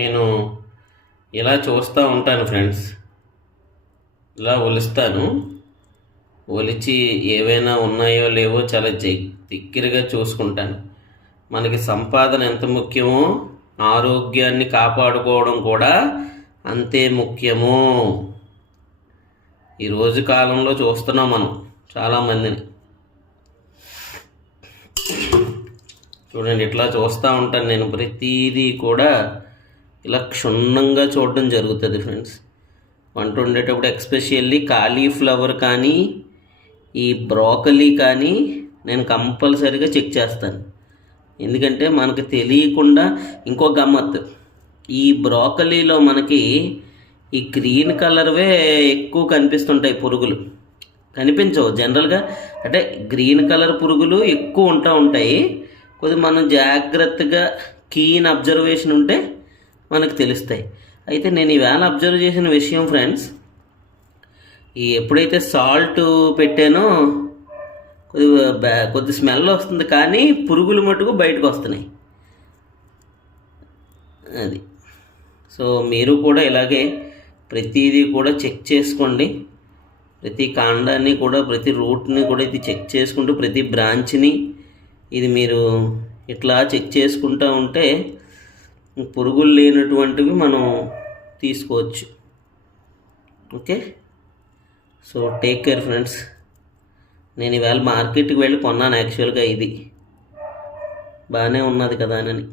నేను ఇలా చూస్తూ ఉంటాను ఫ్రెండ్స్. ఇలా ఒలుస్తాను. ఒలిచి ఏవైనా ఉన్నాయో లేవో చాలా దగ్గరగా చూసుకుంటాను. మనకి సంపాదన ఎంత ముఖ్యమో ఆరోగ్యాన్ని కాపాడుకోవడం కూడా అంతే ముఖ్యము. ఈరోజు కాలంలో చూస్తున్నాం మనం చాలామందిని. చూడండి, ఇట్లా చూస్తూ ఉంటాను నేను. ప్రతిదీ కూడా ఇలా క్షుణ్ణంగా చూడడం జరుగుతుంది ఫ్రెండ్స్. వంట వండేటప్పుడు ఎక్స్పెషల్లీ కాలీఫ్లవర్ కానీ ఈ బ్రోకలీ కానీ నేను కంపల్సరీగా చెక్ చేస్తాను. ఎందుకంటే మనకు తెలియకుండా ఇంకో గమ్మత్తు, ఈ బ్రోకలీలో మనకి ఈ గ్రీన్ కలర్వే ఎక్కువ కనిపిస్తుంటాయి పురుగులు. కనిపించవు జనరల్గా, అంటే గ్రీన్ కలర్ పురుగులు ఎక్కువ ఉంటాయి. కొద్దిగా మనం జాగ్రత్తగా కీన్ అబ్జర్వేషన్ ఉంటే మనకు తెలుస్తాయి. అయితే నేను ఈవేళ అబ్జర్వ్ చేసిన విషయం ఫ్రెండ్స్, ఎప్పుడైతే సాల్ట్ పెట్టానో కొద్ది స్మెల్ వస్తుంది, కానీ పురుగులు మటుకు బయటకు వస్తున్నాయి. అది. సో మీరు కూడా ఇలాగే ప్రతిదీ కూడా చెక్ చేసుకోండి. ప్రతి కాండాన్ని కూడా, ప్రతి రూట్ని కూడా ఇది చెక్ చేసుకుంటూ, ప్రతి బ్రాంచ్ని ఇది మీరు ఇట్లా చెక్ చేసుకుంటూ ఉంటే పురుగులు లేనటువంటివి మనం తీసుకోవచ్చు. Okay, so take care friends. నేను ఈవేళ మార్కెట్కి వెళ్ళి కొన్నాను యాక్చువల్గా. ఇది బాగానే ఉన్నది కదా అని.